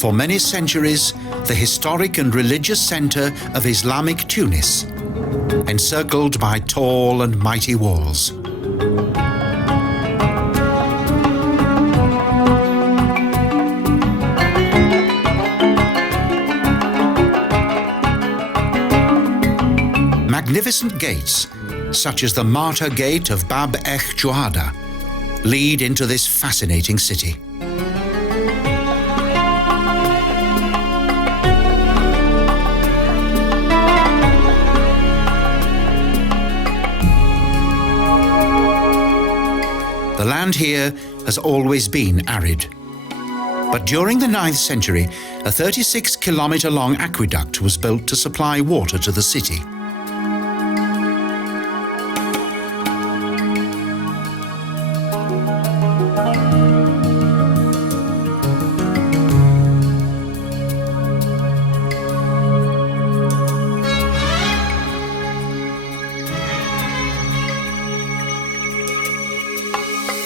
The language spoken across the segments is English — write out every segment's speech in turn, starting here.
for many centuries the historic and religious center of Islamic Tunis, encircled by tall and mighty walls. Magnificent gates, such as the Martyr Gate of Bab el Juhada, lead into this fascinating city. The land here has always been arid. But during the 9th century, a 36-kilometer-long aqueduct was built to supply water to the city.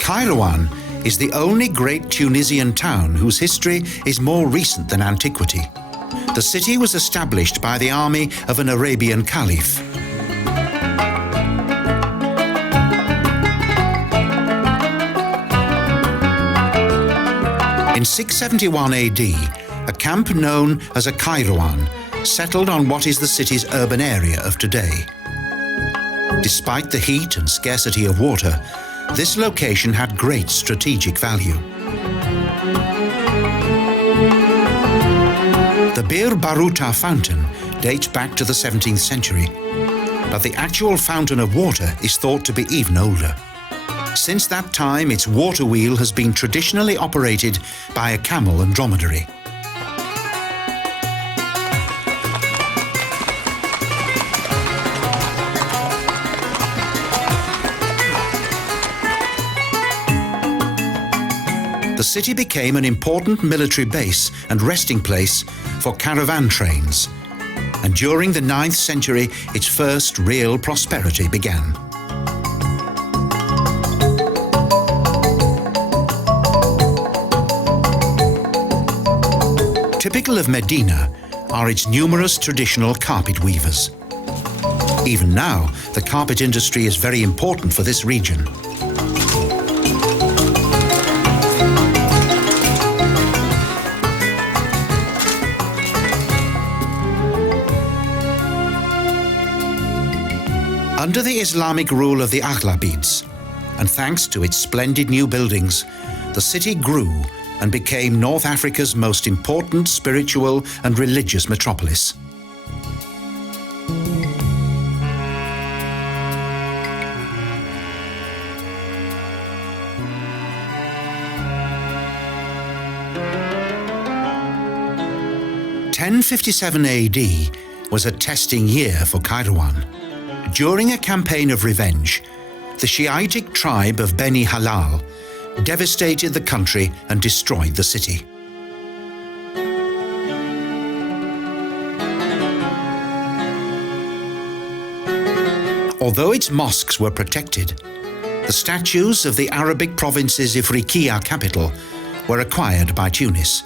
Kairouan is the only great Tunisian town whose history is more recent than antiquity. The city was established by the army of an Arabian caliph. In 671 AD, a camp known as a Kairouan settled on what is the city's urban area of today. Despite the heat and scarcity of water, this location had great strategic value. The Bir Baruta fountain dates back to the 17th century, but the actual fountain of water is thought to be even older. Since that time, its water wheel has been traditionally operated by a camel and dromedary. The city became an important military base and resting place for caravan trains, and during the 9th century, its first real prosperity began. Typical of Medina are its numerous traditional carpet weavers. Even now, the carpet industry is very important for this region. Under the Islamic rule of the Aghlabids, and thanks to its splendid new buildings, the city grew and became North Africa's most important spiritual and religious metropolis. (1057 AD) was a testing year for Kairouan. During a campaign of revenge, the Shiitic tribe of Beni Halal devastated the country and destroyed the city. Although its mosques were protected, the statues of the Arabic province's Ifriqiya capital were acquired by Tunis.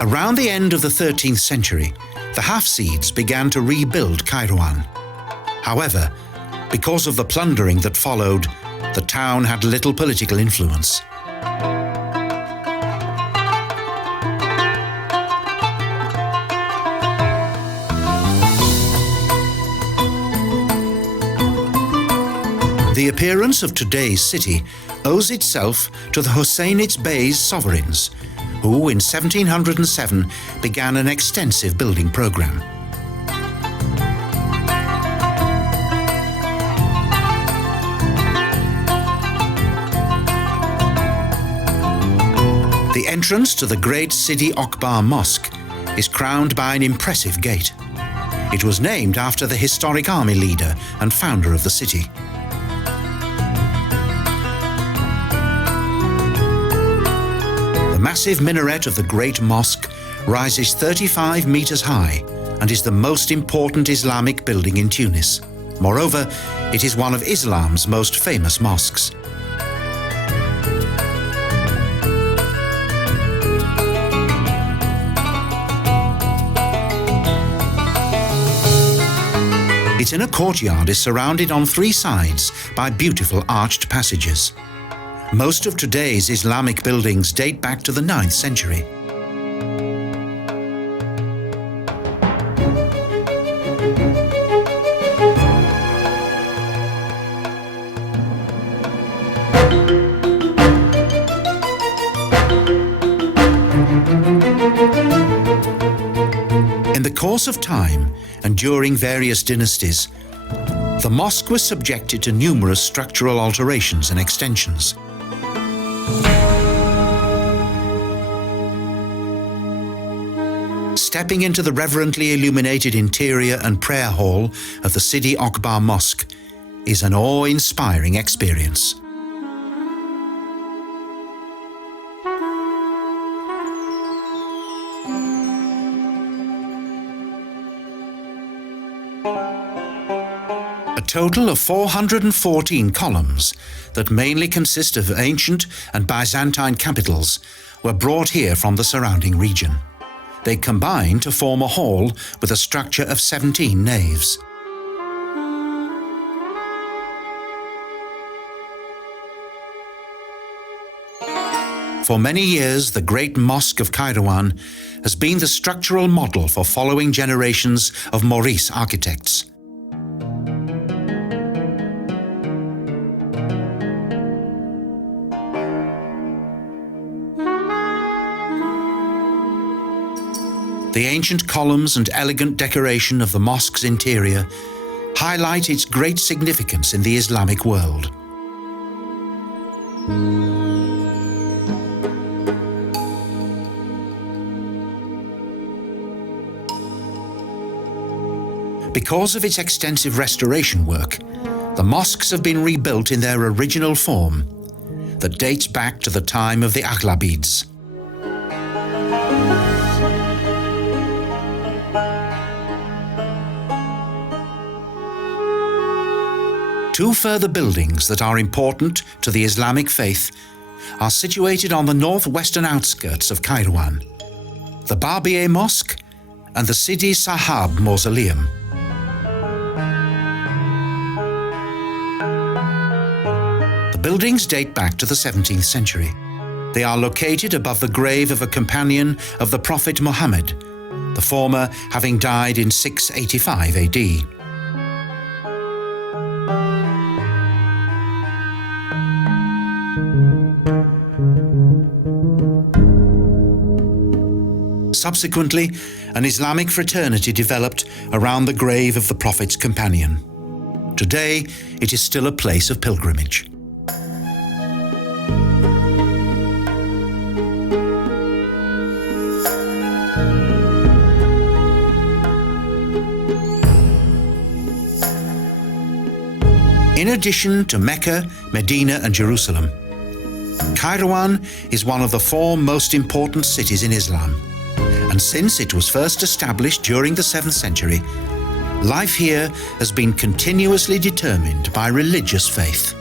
Around the end of the 13th century, the Hafsids began to rebuild Kairouan. However, because of the plundering that followed, the town had little political influence. The appearance of today's city owes itself to the Husainid Bey's sovereigns, who in 1707 began an extensive building program. The entrance to the great Sidi Akbar Mosque is crowned by an impressive gate. It was named after the historic army leader and founder of the city. massive minaret of the Great Mosque rises 35 meters high and is the most important Islamic building in Tunis. Moreover, it is one of Islam's most famous mosques. Its inner courtyard is surrounded on three sides by beautiful arched passages. Most of today's Islamic buildings date back to the 9th century. In the course of time and during various dynasties, the mosque was subjected to numerous structural alterations and extensions. Stepping into the reverently illuminated interior and prayer hall of the Sidi Akbar Mosque is an awe-inspiring experience. A total of 414 columns that mainly consist of ancient and Byzantine capitals were brought here from the surrounding region. They combine to form a hall with a structure of 17 naves. For many years, the Great Mosque of Kairouan has been the structural model for following generations of Maurice architects. The ancient columns and elegant decoration of the mosque's interior highlight its great significance in the Islamic world. Because of its extensive restoration work, the mosques have been rebuilt in their original form that dates back to the time of the Aghlabids. Two further buildings that are important to the Islamic faith are situated on the northwestern outskirts of Kairouan: the Barbier Mosque and the Sidi Sahab Mausoleum. The buildings date back to the 17th century. They are located above the grave of a companion of the Prophet Muhammad, the former having died in 685 AD. Subsequently, an Islamic fraternity developed around the grave of the Prophet's companion. Today, it is still a place of pilgrimage. In addition to Mecca, Medina, and Jerusalem, Kairouan is one of the four most important cities in Islam. And since it was first established during the 7th century, life here has been continuously determined by religious faith.